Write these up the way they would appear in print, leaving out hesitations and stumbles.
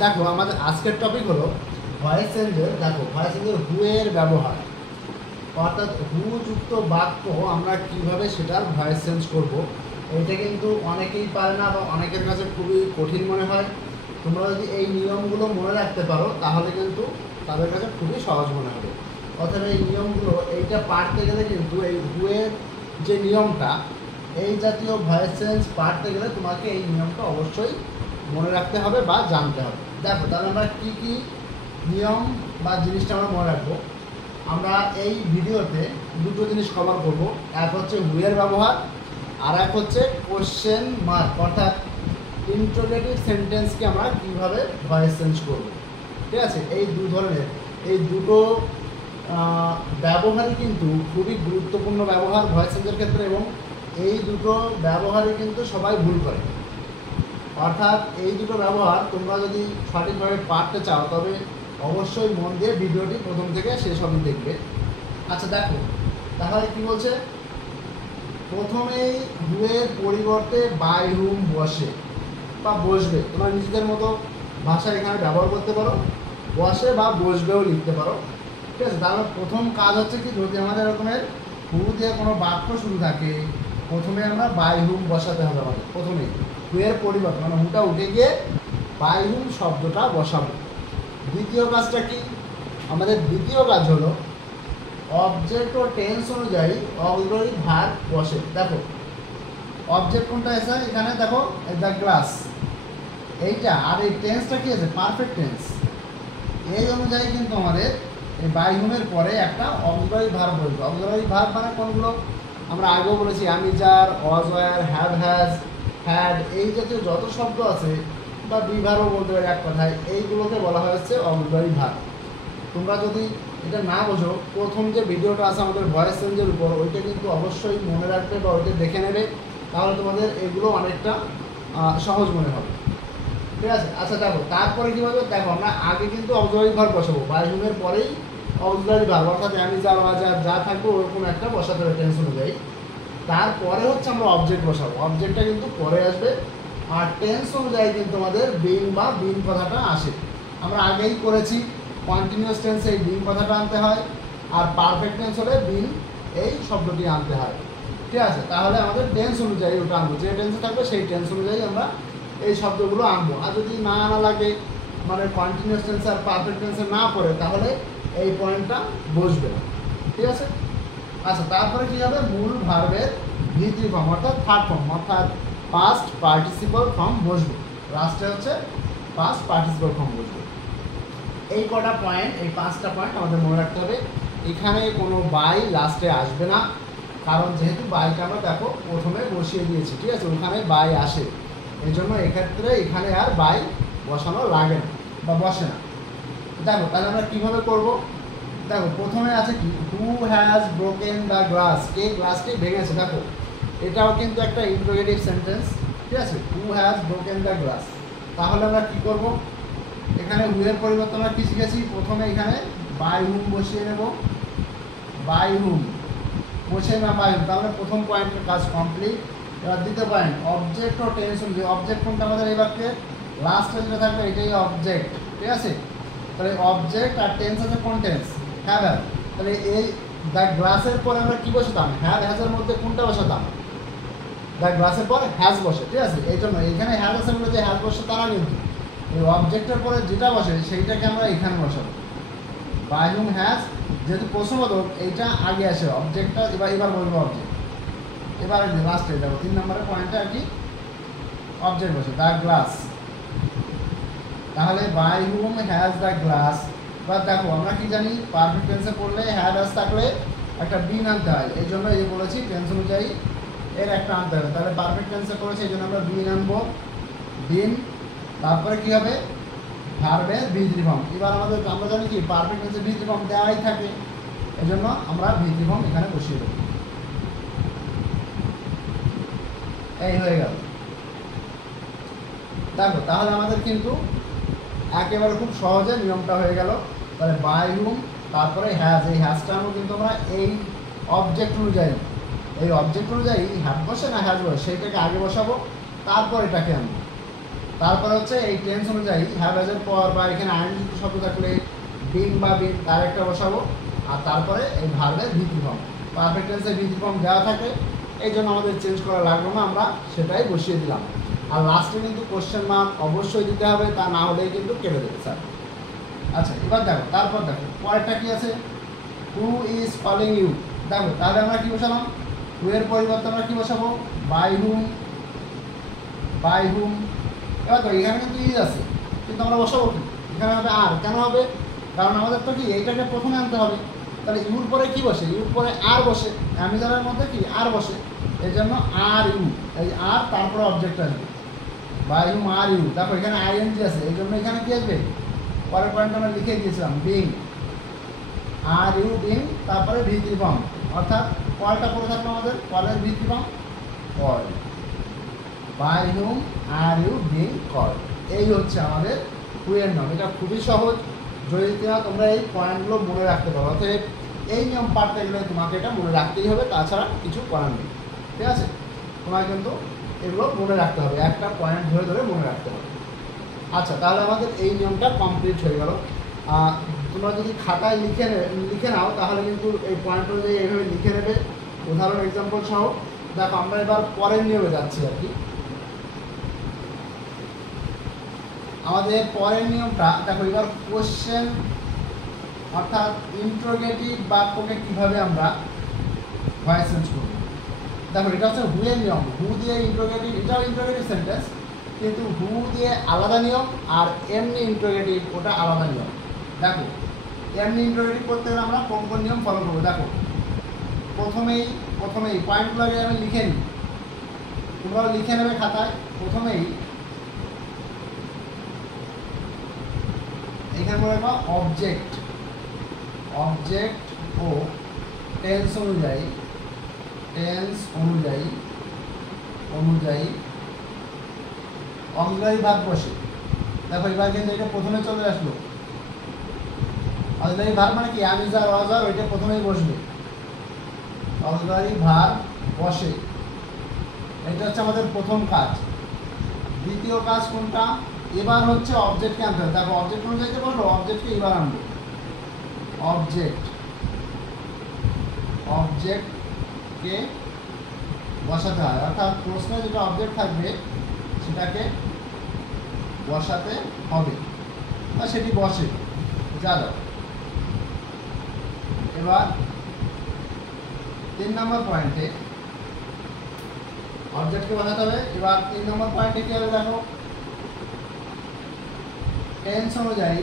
দেখো আমাদের আজকের টপিক হলো ভয়েস চেঞ্জের। দেখো ভয়েস চেঞ্জের হু এর ব্যবহার, অর্থাৎ হু যুক্ত বাক্য আমরা কিভাবে সেটার ভয়েস চেঞ্জ করব। এটা কিন্তু অনেকেই পারে না বা অনেকের কাছে খুবই কঠিন মনে হয়। তোমরা যদি এই নিয়মগুলো মনে রাখতে পারো তাহলে কিন্তু তাদের কাছে খুবই সহজ মনে হবে। অর্থাৎ এই নিয়মগুলো এইটা পারতে গেলে কিন্তু এই হু এর যে নিয়মটা, এই জাতীয় ভয়েস চেঞ্জ পারতে গেলে তোমাকে এই নিয়মটা অবশ্যই মনে রাখতে হবে বা জানতে হবে। দেখো তাহলে আমরা কী কী নিয়ম বা জিনিসটা আমরা মনে রাখবো। আমরা এই ভিডিওতে দুটো জিনিস কভার করব, এক হচ্ছে হু এর ব্যবহার আর এক হচ্ছে কোশ্চেন মার্ক, অর্থাৎ ইন্টারোগেটিভ সেন্টেন্সকে আমরা কীভাবে ভয়েস চেঞ্জ করব। ঠিক আছে, এই এই দুটো ব্যবহারই কিন্তু খুবই গুরুত্বপূর্ণ ব্যবহার ভয়েস চেঞ্জের ক্ষেত্রে, এবং এই দুটো ব্যবহারই কিন্তু সবাই ভুল করে। অর্থাৎ এই দুটো ব্যবহার তোমরা যদি সঠিকভাবে পারতে চাও তবে অবশ্যই মন দিয়ে ভিডিওটি প্রথম থেকে শেষ অবধি দেখবে। আচ্ছা দেখো তাহলে কি বলছে, প্রথমেই হু এর পরিবর্তে বাই হুম বসে বা বসবে, তোমরা নিজেদের মতো ভাষা এখানে ব্যবহার করতে পারো, বসে বা বসবেও লিখতে পারো। ঠিক আছে, তাহলে প্রথম কাজ হচ্ছে কি, যদি আমাদের এরকমের হু দিয়ে কোনো বাক্য শুরু থাকে প্রথমে আমরা বাই হুম বসাতে হবে। আমাদের প্রথমেই হু এর পরিবর্তে মানে হুটা উঠে গিয়ে বাই হুম শব্দটা বসাবো। দ্বিতীয় কাজটা কি, আমাদের দ্বিতীয় কাজ হলো অবজেক্ট ও টেন্স অনুযায়ী অক্সিলারি ভার্ব বসে। দেখো অবজেক্ট কোনটা এসে এখানে, দেখো দ্য গ্লাস এইটা, আর এই টেন্সটা কি আছে, পারফেক্ট টেন্স। এই অনুযায়ী কিন্তু আমাদের এই বাই হুমের পরে একটা অক্সিলারি ভার্ব বলবো। অক্সিলারি ভার্ব মানে কোনগুলো, আমরা আগেও বলেছি আমি, যার, ওয়াজ, ওয়্যার, হ্যাভ, হ্যাজ, হ্যাড, এই জাতীয় যত শব্দ আছে বা বিভারও বলতে পারি এক কথায়, এইগুলোকে বলা হয়েছে অক্সিলারি ভার্ব। তোমরা যদি এটা না বোঝো, প্রথম যে ভিডিওটা আছে আমাদের ভয়েস চেঞ্জের উপর, ওইটা কিন্তু অবশ্যই মনে রাখবে বা ওইটা দেখে নেবে, তাহলে তোমাদের এগুলো অনেকটা সহজ মনে হবে। ঠিক আছে, আচ্ছা দেখো তারপরে কী বলবো, দেখো আমরা আগে কিন্তু অক্সিলারি ভার্ব বসাবো, বাই হুমের পরেই অক্সিলারি ভার্ব, অর্থাৎ আমি, যার, ওয়াজ, যা থাকবে ওরকম একটা বসাতে হবে টেন্স অনুযায়ী। তারপরে হচ্ছে আমরা অবজেক্ট বসাবো, অবজেক্টটা কিন্তু পরে আসবে। আর টেন্স অনুযায়ী কিন্তু আমাদের বিং বা বিন কথাটা আসে। আমরা আগেই করেছি, কন্টিনিউয়াস টেন্সে এই বিন কথাটা আনতে হয়, আর পারফেক্ট টেন্স হলে বিন এই শব্দটি আনতে হয়। ঠিক আছে, তাহলে আমাদের টেন্স অনুযায়ী ওটা আনবো, যে টেন্সে থাকবে সেই টেন্স অনুযায়ী আমরা এই শব্দগুলো আনবো। আর যদি না আনা লাগে, মানে কন্টিনিউয়াস টেন্সে আর পারফেক্ট টেন্সে না পড়ে, তাহলে এই পয়েন্টটা বসবে না। ঠিক আছে, আচ্ছা তারপরে কী হবে, মূল ভার্বের দ্বিতীয় ফর্ম অর্থাৎ থার্ড ফর্ম, অর্থাৎ পাস্ট পার্টিসিপল ফর্ম বসবে। লাস্টে হচ্ছে পাস্ট পার্টিসিপল ফর্ম বসবে। এই কটা পয়েন্ট, এই 5টা পয়েন্ট আমাদের মনে রাখতে হবে। এখানে কোনো বাই লাস্টে আসবে না, কারণ যেহেতু বাইটা আমরা দেখো প্রথমে বসিয়ে দিয়েছি। ঠিক আছে, ওখানে বাই আসে, এই জন্য এক্ষেত্রে এখানে আর বাই বসানো লাগে না বা বসে না। দেখো তাহলে আমরা কীভাবে করবো, দেখো প্রথমে আছে কি, who has broken the glass, কে গ্লাসটি ভেঙেছে। দেখো এটাও কিন্তু একটা ইন্টারোগেটিভ সেন্টেন্স। ঠিক আছে, who has broken the glass. তাহলে আমরা কী করব, এখানে হু এর পরিবর্তে আমরা কী শিখেছি, প্রথমে এখানে বাই হুম বসিয়ে নেব, বাই হুম বসে না বাই হুম, তাহলে প্রথম পয়েন্টের কাজ কমপ্লিট। এবার দ্বিতীয় পয়েন্ট, অবজেক্ট ও টেন্স অনুযায়ী, অবজেক্ট কোনটা আমাদের এই বাক্যে, লাস্ট টেন্সে থাকবে এটাই অবজেক্ট। ঠিক আছে, তাহলে অবজেক্ট আর টেন্স আছে কোন টেন্স, হ্যাভ হ্যাজ। তাহলে এই দ্য গ্লাসের পরে আমরা কী বসাতাম, হ্যাভ হ্যাজের মধ্যে কোনটা বসাতাম, দ্য গ্লাসের পর হ্যাজ বসে। ঠিক আছে, এই জন্য এইখানে হ্যাজ আছে বলে যে হ্যাজ বসে তারা কিন্তু এই অবজেক্টের পরে যেটা বসে সেইটাকে আমরা এখানে বসাবো। বাই হুম হ্যাজ, যেহেতু প্রশ্নবোধক এইটা আগে আসে, অবজেক্টটা এবার বলবো অবজেক্ট। এবার লাস্টে যাবো 3 নম্বরের পয়েন্টটা আর কি, অবজেক্ট বসে দ্য গ্লাস। তাহলে by whom has the glass. বা দেখো আমরা কি জানি, পারফেক্ট টেন্সে পড়লে হ্যাড হ্যাজ থাকলে একটা বিন আনতে হয়, এই জন্য এই বলেছি টেন্স অনুযায়ী এর একটা আনতে হবে। তাহলে পারফেক্ট টেন্সে করেছি, এই জন্য আমরা বিন আনবো, বিন। তারপরে কী হবে, ভার্বের ভিতরি ফর্ম। এবার আমাদের আমরা জানি কি পারফেক্ট টেন্সে ভিতরি ফর্ম দেওয়াই থাকে, এই জন্য আমরা ভিতরি ফর্ম এখানে বসিয়ে দেবো। এই হয়ে গেল। দেখো তাহলে আমাদের কিন্তু একেবারে খুব সহজে নিয়মটা হয়ে গেল। তাহলে বাই হুম, তারপরে হ্যাজ, এই হ্যাজটা আমরা কিন্তু আমরা এই অবজেক্ট অনুযায়ী, এই অবজেক্ট অনুযায়ী হ্যাভ বসে না হ্যাজ বসে সেইটাকে আগে বসাবো, তারপর এটাকে আনবো। তারপরে হচ্ছে এই টেন্স অনুযায়ী হ্যাভ এর পর বা এখানে আইনযুক্ত শব্দ থাকলে বিং বা বিন তার একটা বসাবো, আর তারপরে এই ভার্বের ভিত্তি ফর্ম। পারফেক্ট টেন্সের ভিত্তি ফর্ম দেওয়া থাকে, এই জন্য আমাদের চেঞ্জ করা লাগলো না, আমরা সেটাই বসিয়ে দিলাম। আর লাস্টে কিন্তু কোশ্চেন মার্ক অবশ্যই দিতে হবে, তা না হলেই কিন্তু কেটে দেবে স্যার। আচ্ছা এবার দেখো, তারপর দেখো পরেরটা কি আছে, হু ইজ কলিং ইউ। দেখো তাহলে আমরা কি বসালাম, হু এর পরিবর্তে আমরা কি বসাবো, বাই হুম, বাই হুম। এবার তো এখানে কিন্তু ইজ আছে, কিন্তু আমরা বসাবো কি, এখানে হবে আর। কেন হবে, কারণ আমাদের তো কি এইটাকে প্রথমে আনতে হবে, তাহলে ইউর পরে কি বসে, ইউর পরে আর বসে, অ্যামিজারের মধ্যে কি আর বসে, এই জন্য আর ইউ, এই আর তারপরে অবজেক্ট আসবে, বাই হুম আর ইউ। দেখো এখানে আইএনজি আছে, এই জন্য এখানে কি আসবে, পরের পয়েন্ট আমরা লিখে দিয়েছিলাম বিং, আর ইউ বিং, তারপরে ভিত্তি ফর্ম, অর্থাৎ কলটা পড়ে থাকলো আমাদের, কলের ভিত্তি form call, by whom are you being call. এই হচ্ছে আমাদের হুয়ের নাম। এটা খুবই সহজ, যদি তোমরা এই পয়েন্টগুলো মনে রাখতে পারো, অতএব এই নিয়ম পাল্টে গেলে তোমাকে এটা মনে রাখতেই হবে, তাছাড়া কিছু করার নেই। ঠিক আছে, তোমায় কিন্তু এগুলো মনে রাখতে হবে, একটা পয়েন্ট ধরে ধরে মনে রাখতে হবে। আচ্ছা তাহলে আমাদের এই নিয়মটা কমপ্লিট হয়ে গেল। তোমরা যদি খাতায় লিখে নাও তাহলে কিন্তু এই পয়েন্ট অনুযায়ী এইভাবে লিখে নেবে, উদাহরণ এক্সাম্পল সহ। দেখো আমরা এবার পরের নিয়মে যাচ্ছি আর কি। আমাদের পরের নিয়মটা দেখো, এবার কোশ্চেন অর্থাৎ ইন্ট্রোগেটিভ বাক্যকে কীভাবে আমরা ভয়েস চেঞ্জ করব। দেখো এটা হচ্ছে হু এর নিয়ম, হু দিয়ে ইন্ট্রোগেটিভ, এটাও ইন্ট্রোগেটিভ সেন্টেন্স, কিন্তু হু দিয়ে আলাদা নিয়ম, আর এমনি ইন্ট্রোগেটিভ ওটা আলাদা নিয়ম। দেখো এমনি ইন্ট্রোগেটিভ করতে গেলে আমরা কোন কোন নিয়ম ফলো করবো। দেখো প্রথমেই পয়েন্টগুলো আগে আমি লিখে নিই, তোমরাও লিখে নেবে খাতায়। প্রথমেই এখানে বলে দেবো অবজেক্ট ও টেন্স অনুযায়ী অক্সিলারি ভার্ব বসে। দেখো এবার কিন্তু এটা প্রথমে চলে আসলো, অক্সিলারি ভার্ব মানে কি, আমি যা রজার ওইটা প্রথমেই বসবে, অক্সিলারি ভার্ব বসে। এটা হচ্ছে আমাদের প্রথম কাজ। দ্বিতীয় কাজ কোনটা, এবার হচ্ছে অবজেক্টকে আনতে হবে। দেখো অবজেক্ট অনুযায়ী বললো, অবজেক্টকে এবার আনবো, অবজেক্টকে বসাতে হয়, অর্থাৎ প্রশ্নে যেটা অবজেক্ট থাকবে সেটাকে বসাতে হবে, আর সেটি বসে যারা। এবার 3 নম্বর পয়েন্টে অবজেক্টকে বসাতে হবে। এবার 3 নম্বর পয়েন্টে কি হবে, দেখো টেন্স অনুযায়ী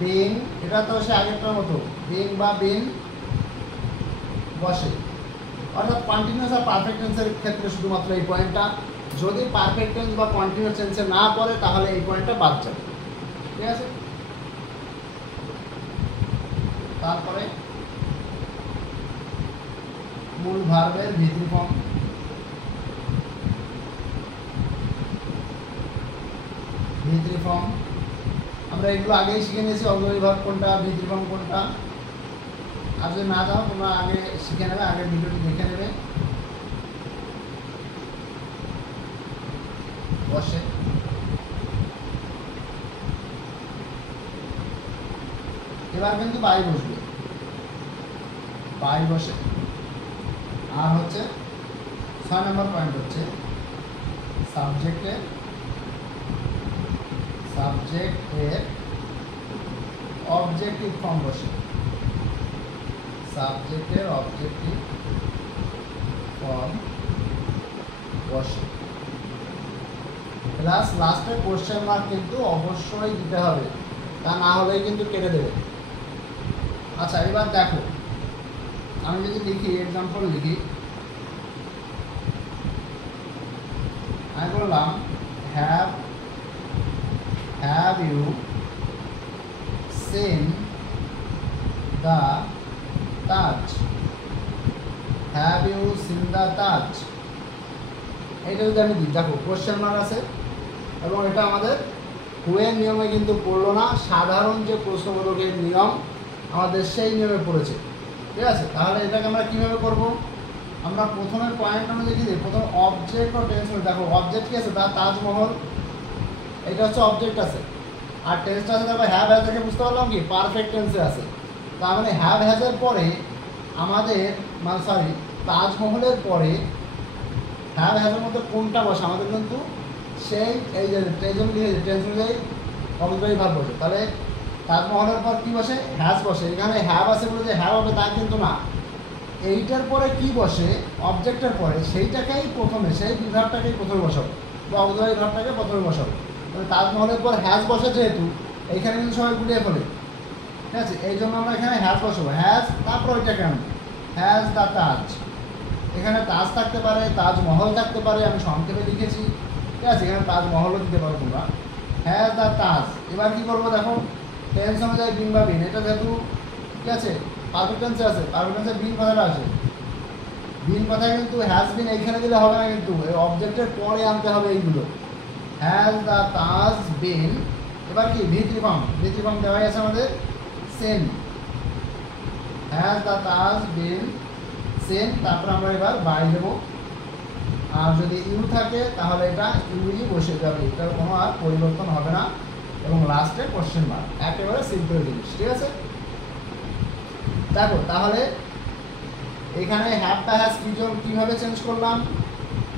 বিং, এটা তো সে আগেরটার মতো বিং বা বিন বসে, অর্থাৎ কন্টিনিউয়াস আর পারফেক্ট টেন্সের ক্ষেত্রে শুধুমাত্র এই পয়েন্টটা, যদি পারফেক্ট টেন্স বা কন্টিনিউয়াস টেন্সে না পড়ে তাহলে এই পয়েন্টটা বাদ যাবে। ঠিক আছে, তারপরে মূল ভার্বের ভিত্তি ফর্ম, আমরা এগুলো আগেই শিখে নিয়েছি, অক্সিলারি ভার্ব কোনটা, ভিত্তি ফর্ম কোনটা। আর যদি না দাও তোমরা আগে শিখে নেবে, আগের ভিডিওটি দেখে নেবে। বসে, এবার কিন্তু বাই বসে। আর হচ্ছে 6 নম্বর পয়েন্ট হচ্ছে সাবজেক্টের অবজেক্টিভ ফর্ম বসে, প্লাস লাস্টে কোশ্চেন মার্ক কিন্তু অবশ্যই দিতে হবে, তা না হলেই কিন্তু কেটে দেবে। আচ্ছা এবার দেখো, আমি যদি লিখি এক্সাম্পল লিখি, আমি বললাম হ্যাভ ইউ সিন দ্য তাজ, এইটা যদি আমি দিই, দেখো কোশ্চেন মার্ক আছে, এবং এটা আমাদের হুয়ের নিয়মে কিন্তু পড়লো না, সাধারণ যে প্রশ্নবোধকের নিয়ম আমাদের সেই নিয়মে পড়েছে। ঠিক আছে, তাহলে এটাকে আমরা কীভাবে করব? আমরা প্রথমে পয়েন্ট অনুযায়ী কি দিই, প্রথম অবজেক্ট ও টেন্স। দেখো অবজেক্ট কি আছে, তাজমহল, এটা হচ্ছে অবজেক্ট আছে। আর টেন্সটা আছে তারপর হ্যাভ হ্যাজ থেকে বুঝতে পারলাম কি পারফেক্ট টেন্সে আছে। তার মানে হ্যাভ হ্যাজের পরে আমাদের তাজমহলের পরে হ্যাভ হ্যাজের মধ্যে কোনটা বসে আমাদের কিন্তু সেই এই যে টেন্স অনুযায়ী অবজেক্ট ভাব বসে। তাহলে তাজমহলের পর কি বসে, হ্যাজ বসে। এখানে হ্যাভ আছে বলে যে হ্যাভ হবে তা কিন্তু না, এইটার পরে কি বসে অবজেক্টের পরে সেইটাকেই প্রথমে, সেই বিভাগটাকেই প্রথমে বসাবো বা অবজেক্ট বিভাগটাকে প্রথমে বসাবো। তাহলে তাজমহলের পর হ্যাজ বসে যেহেতু এইখানে কিন্তু সবাই গুলিয়ে ফেলে, ঠিক আছে, এই জন্য আমরা এখানে হ্যাজ বসাবো। হ্যাজ তারপর ওইটাকে আনবো, হ্যাজ দ্য তাজ। এখানে তাজ থাকতে পারে, তাজমহল থাকতে পারে, আমি সংক্ষেপে লিখেছি, ঠিক আছে, এখানে তাজমহলও দিতে পারো তোমরা। হ্যাজ দ্য তাজ। এবার কী করবো দেখো, টেন্স অনুযায়ী বিন বা বিন, এটা যেহেতু ঠিক আছে পারফেক্ট টেন্সে আছে, পারফেক্ট টেন্সে বিন কথাটা আছে। বিন কথায় কিন্তু হ্যাজ বিন এইখানে দিলে হবে না, কিন্তু এই অবজেক্টের পরে আনতে হবে এইগুলো। হ্যাজ দ্য তাজ বিন। এবার কি ভিতরি ফর্ম দেওয়াই আছে আমাদের সেন। হ্যাজ দ্য তাজ বিন সেন। তারপর আমরা এবার বাই দেবো। আর যদি ইউ থাকে তাহলে এটা ইউই বসে যাবে, এটার কোনো আর পরিবর্তন হবে না। এবং লাস্টে কোশ্চেন মার্ক, একেবারে সিম্পল জিনিস, ঠিক আছে। দেখো তাহলে এখানে হ্যাভটা হ্যাজ কীভাবে চেঞ্জ করলাম,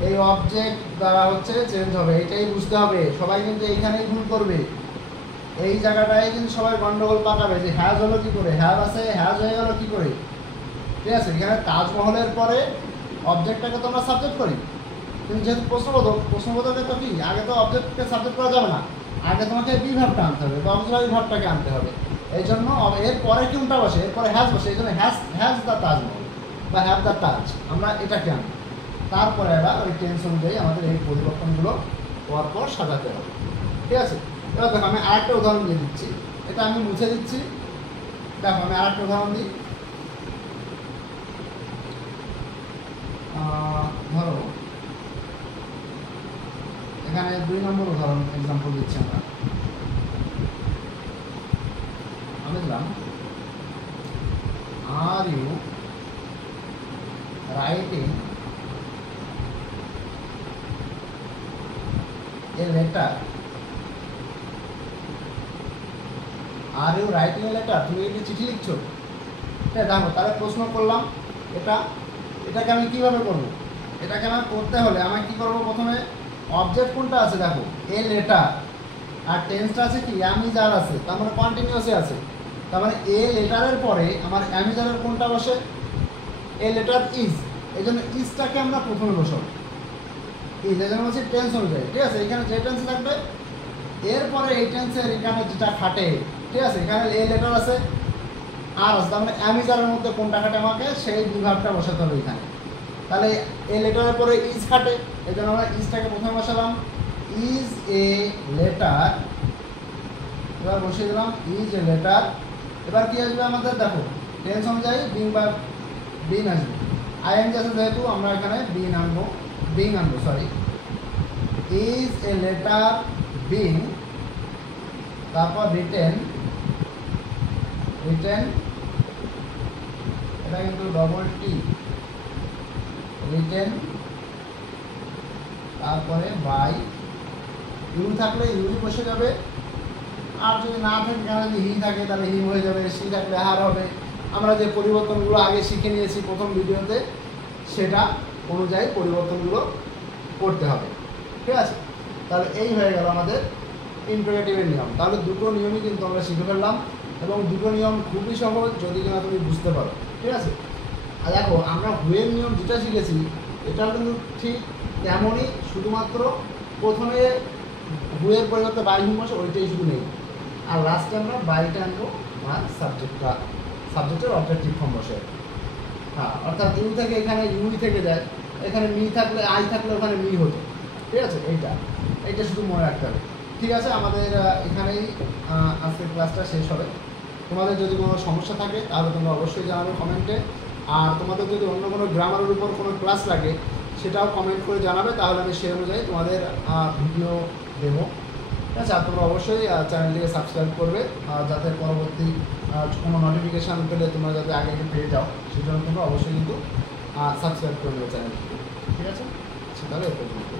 এই অবজেক্ট দ্বারা হচ্ছে চেঞ্জ হবে, এটাই বুঝতে হবে। সবাই কিন্তু এইখানেই ভুল করবে, এই জায়গাটায় কিন্তু সবাই গন্ডগোল পাকাবে যে হ্যাজ হলো কী করে, হ্যাভ আছে হ্যাজ হয়ে গেল কী করে, ঠিক আছে। এখানে তাজমহলের পরে অবজেক্টটাকে তো আমরা সাবজেক্ট করি, কিন্তু যেহেতু প্রশ্নবোধকে তো কি আগে তো অবজেক্টকে সাবজেক্ট করা যাবে না, আগে তোমাকে বিভাগটা আনতে হবে বা অক্সিলারি ভাবটাকে আনতে হবে। এই জন্য এরপরে কোনটা বসে, এরপরে হ্যাজ বসে, এই জন্য হ্যাজ দ্য তাজমহল বা হ্যাভ দ্য তাজ, আমরা এটাকে আনবো। তারপরে এবার ওই টেন্স অনুযায়ী আমাদের এই পরিবর্তনগুলো পরপর সাজাতে হবে, ঠিক আছে। এবার দেখো আমি আরেকটা উদাহরণ দিয়ে দিচ্ছি, এটা আমি মুছে দিচ্ছি। দেখো আমি আরেকটা উদাহরণ দিই। ধরো এখানে 2 নম্বর উদাহরণ এক্সাম্পল দিচ্ছি আমি দিলাম are you writing a letter, are you writing a letter, তুমি একটি চিঠি লিখছো, হ্যাঁ। দেখো তাহলে প্রশ্ন করলাম, এটাকে আমি কীভাবে করবো, এটাকে আমার করতে হলে আমায় কী করবো, প্রথমে অবজেক্ট কোনটা আছে দেখো এ লেটার, আর টেন্সটা আছে কি অ্যামিজার আছে, তার মানে কন্টিনিউয়াসে আছে। তার মানে এ লেটারের পরে আমার অ্যামিজারের কোনটা বসে, এ লেটার ইজ, এই জন্য ইজটাকে আমরা প্রথমে বসাবো। ইজ এই জন্য বলছি টেন্স অনুযায়ী, ঠিক আছে। এখানে যে টেন্স থাকবে এরপরে এই টেন্সের এখানে যেটা খাটে, ঠিক আছে, এখানে এ লেটার আছে আর আছে, তার মানে অ্যামিজারের মধ্যে কোনটা খাটে আমাকে সেই বিভাগটা বসাতে হবে এখানে। তাহলে এ লেটারের পরে ইজ খাটে, এই জন্য আমরা ইজটাকে প্রথমে বসালাম, ইজ এ লেটার। এবার বসিয়ে দিলাম ইজ এ লেটার। এবার কি আসবে আমাদের দেখো টেন্স অনুযায়ী বিন আসবে, আইএনজি আছে যেহেতু আমরা এখানে বিং আনবো, ইজ এ লেটার বিং, তারপর রিটেন, এটা কিন্তু ডবল টি, রিটেন, তারপরে বাই, ইউ থাকলে ইউই বসে যাবে, আর যদি না থাকে এখানে যদি হি থাকে তাহলে হিম হয়ে যাবে, সি থাকলে হার হবে। আমরা যে পরিবর্তনগুলো আগে শিখে নিয়েছি প্রথম ভিডিওতে সেটা অনুযায়ী পরিবর্তনগুলো করতে হবে, ঠিক আছে। তাহলে এই হয়ে গেল আমাদের ইন্টারোগেটিভের নিয়ম। তাহলে দুটো নিয়মই কিন্তু আমরা শিখে ফেললাম এবং দুটো নিয়ম খুবই সহজ যদি কিনা তুমি বুঝতে পারো, ঠিক আছে। আর দেখো আমরা হুয়ের নিয়ম যেটা শিখেছি এটাও কিন্তু ঠিক তেমনই, শুধুমাত্র প্রথমে হুয়ের পরিবর্তে বাই হুম বসে ওইটাই শুধু নেই, আর লাস্টে আমরা বাইটা আনবো আর সাবজেক্টের অবজেক্টিভ ফর্ম বসে, হ্যাঁ। অর্থাৎ ইউ থেকে এখানে ইউই থেকে যায়, এখানে মি থাকলে আই থাকলে ওখানে মি হতো, ঠিক আছে। এইটা শুধু মনে রাখতে হবে, ঠিক আছে। আমাদের এখানেই আজকের ক্লাসটা শেষ হবে। তোমাদের যদি কোনো সমস্যা থাকে তাহলে তোমরা অবশ্যই জানাবে কমেন্টে, আর তোমাদের যদি অন্য কোনো গ্রামারের উপর কোনো ক্লাস লাগে সেটাও কমেন্ট করে জানাবে, তাহলে আমি সেই অনুযায়ী তোমাদের ভিডিও দেবো। ঠিক আছে? আর তোমরা অবশ্যই চ্যানেলটিকে সাবস্ক্রাইব করবে যাতে পরবর্তী কোনো নোটিফিকেশান পেলে তোমরা যাতে আগে পেয়ে যাও, সেই জন্য তোমরা অবশ্যই কিন্তু সাবস্ক্রাইব করে দেবে চ্যানেলটিকে। ঠিক আছে? তাহলে এ পর্যন্ত।